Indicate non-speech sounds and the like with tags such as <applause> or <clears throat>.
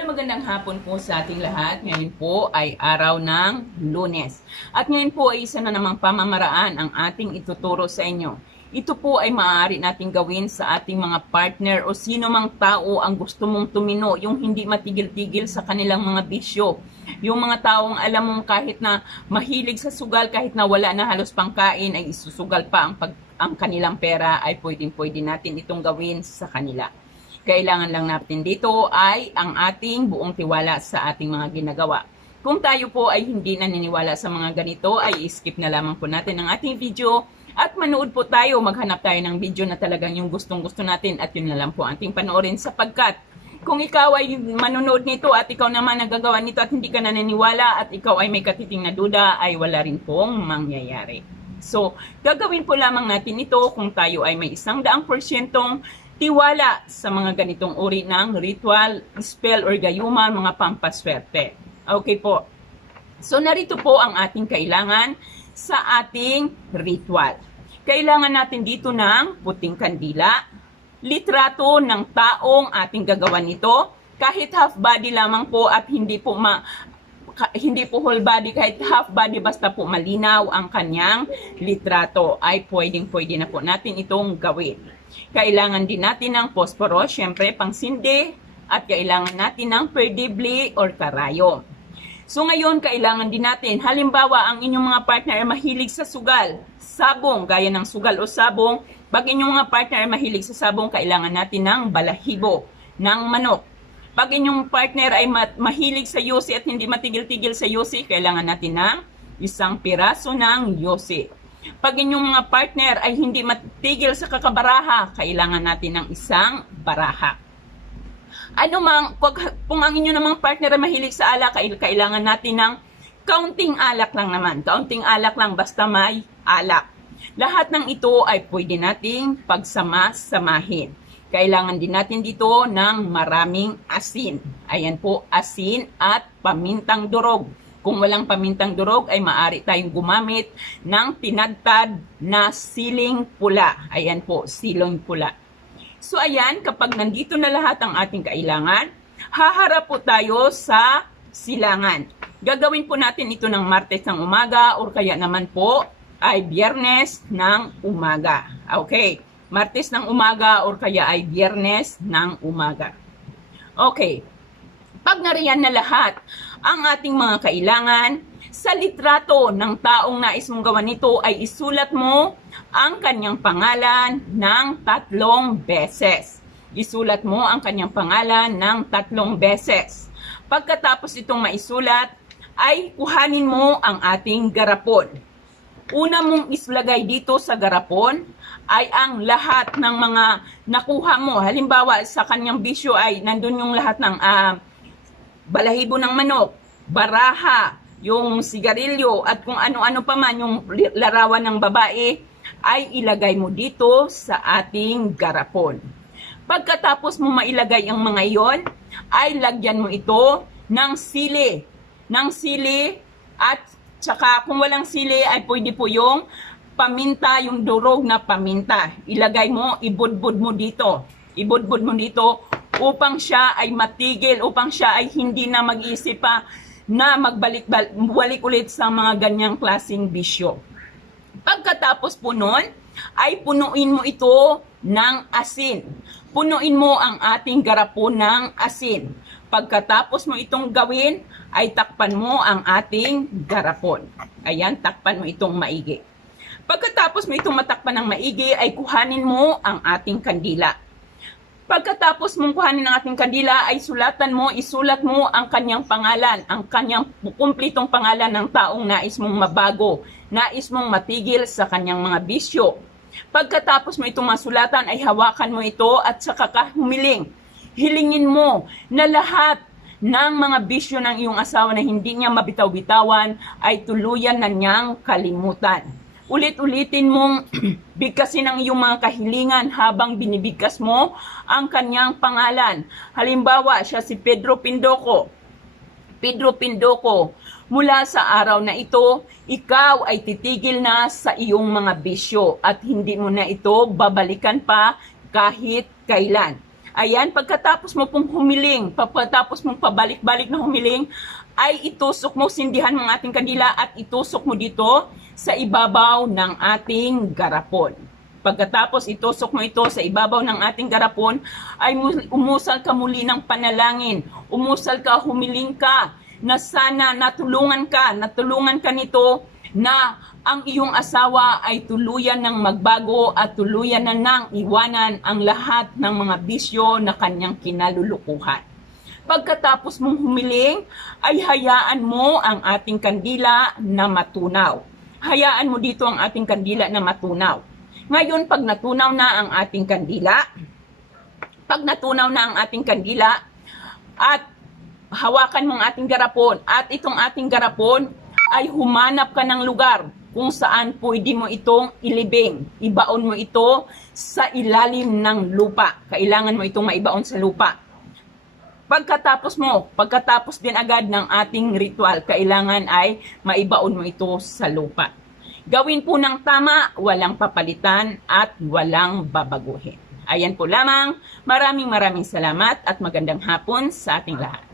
Hello, magandang hapon po sa ating lahat. Ngayon po ay araw ng lunes. At ngayon po ay isa na namang pamamaraan ang ating ituturo sa inyo. Ito po ay maaari nating gawin sa ating mga partner o sino mang tao ang gusto mong tumino, yung hindi matigil-tigil sa kanilang mga bisyo. Yung mga taong alam mong kahit na mahilig sa sugal, kahit na wala na halos pangkain, ay isusugal pa ang, pag, ang kanilang pera, ay pwedeng-pwede natin itong gawin sa kanila kailangan lang natin dito ay ang ating buong tiwala sa ating mga ginagawa. Kung tayo po ay hindi naniniwala sa mga ganito, ay skip na lamang po natin ang ating video at manood po tayo, maghanap tayo ng video na talagang yung gustong gusto natin at yun na lang po ating panoorin sapagkat kung ikaw ay manonood nito at ikaw naman nagagawa nito at hindi ka naniniwala at ikaw ay may katiting na duda, ay wala rin pong mangyayari. So, gagawin po lamang natin ito kung tayo ay may isang daang porsyentong tiwala sa mga ganitong uri ng ritual, spell or gayuman, mga pampaswerte. Okay po. So narito po ang ating kailangan sa ating ritual. Kailangan natin dito ng puting kandila, litrato ng taong ating gagawan nito, kahit half body lamang po at hindi po ma hindi po whole body kahit half body basta po malinaw ang kanyang litrato ay pwedeng pwede na po natin itong gawin. Kailangan din natin ng posporo, syempre pang sindi, at kailangan natin ng perdibli or karayom. So ngayon, kailangan din natin, halimbawa, ang inyong mga partner ay mahilig sa sugal, sabong, gaya ng sugal o sabong, pag inyong mga partner ay mahilig sa sabong, kailangan natin ng balahibo, ng manok. Pag inyong partner ay ma- mahilig sa yosi at hindi matigil-tigil sa yosi, kailangan natin ng isang piraso ng yosi. Pag inyong mga partner ay hindi matigil sa kakabaraha, kailangan natin ng isang baraha. Ano mang, kung, ang inyo namang partner ay mahilig sa alak, kail- kailangan natin ng kaunting alak lang naman. Kaunting alak lang basta may alak. Lahat ng ito ay pwede nating pagsama-samahin. Kailangan din natin dito ng maraming asin. Ayan po, asin at pamintang durog. Kung walang pamintang durog ay maaari tayong gumamit ng tinadtad na siling pula. Ayan po, siling pula. So ayan, kapag nandito na lahat ang ating kailangan, haharap po tayo sa silangan. Gagawin po natin ito ng Martes ng umaga or kaya naman po ay Biyernes ng umaga. Okay, Martes ng umaga or kaya ay Biyernes ng umaga. Okay, pag nariyan na lahat ang ating mga kailangan, sa litrato ng taong nais mong gawa nito ay isulat mo ang kanyang pangalan ng tatlong beses. Isulat mo ang kanyang pangalan ng tatlong beses. Pagkatapos itong maisulat, ay kuhanin mo ang ating garapon. Una mong islagay dito sa garapon ay ang lahat ng mga nakuha mo. Halimbawa, sa kanyang bisyo ay nandun yung lahat ng ah, balahibo ng manok, baraha, yung sigarilyo, at kung ano-ano pa man yung larawan ng babae, ay ilagay mo dito sa ating garapon. Pagkatapos mo mailagay ang mga iyon, ay lagyan mo ito ng sili. Ng sili at saka kung walang sili ay pwede po yung paminta, yung durog na paminta. Ilagay mo, ibudbud mo dito. Ibudbud mo dito upang siya ay matigil, upang siya ay hindi na mag-isip pa na magbalik balik ulit sa mga ganyang klaseng bisyo. Pagkatapos po nun, ay punuin mo ito ng asin. Punuin mo ang ating garapon ng asin. Pagkatapos mo itong gawin, ay takpan mo ang ating garapon. Ayan, takpan mo itong maigi. Pagkatapos mo itong matakpan ng maigi, ay kuhanin mo ang ating kandila. Pagkatapos mong kuhanin ang ating kandila, ay sulatan mo, isulat mo ang kanyang pangalan, ang kanyang kumplitong pangalan ng taong nais mong mabago, nais mong matigil sa kanyang mga bisyo. Pagkatapos mo itong masulatan, ay hawakan mo ito at saka ka humiling. Hilingin mo na lahat ng mga bisyo ng iyong asawa na hindi niya mabitaw-bitawan ay tuluyan na niyang kalimutan. Ulit-ulitin mong <clears throat> bigkasin ang iyong mga kahilingan habang binibigkas mo ang kanyang pangalan. Halimbawa, siya si Pedro Pindoco. Pedro Pindoco, mula sa araw na ito, ikaw ay titigil na sa iyong mga bisyo at hindi mo na ito babalikan pa kahit kailan. Ayan, pagkatapos mo pong humiling, pagkatapos mong pabalik-balik na humiling, ay itusok mo, sindihan mo ang ating kandila at itusok mo dito sa ibabaw ng ating garapon. Pagkatapos itusok mo ito sa ibabaw ng ating garapon, ay mu- umusal ka muli ng panalangin. Umusal ka, humiling ka, na sana natulungan ka, natulungan ka nito na ang iyong asawa ay tuluyan ng magbago at tuluyan na nang iwanan ang lahat ng mga bisyo na kanyang kinalulukuhan. Pagkatapos mong humiling, ay hayaan mo ang ating kandila na matunaw. Hayaan mo dito ang ating kandila na matunaw. Ngayon, pag natunaw na ang ating kandila, pag natunaw na ang ating kandila, at hawakan mo ang ating garapon, at itong ating garapon ay humanap ka ng lugar kung saan pwede mo itong ilibing. Ibaon mo ito sa ilalim ng lupa. Kailangan mo itong maibaon sa lupa. Pagkatapos mo, pagkatapos din agad ng ating ritual, kailangan ay maibaon mo ito sa lupa. Gawin po ng tama, walang papalitan at walang babaguhin. Ayan po lamang. Maraming maraming salamat at magandang hapon sa ating lahat.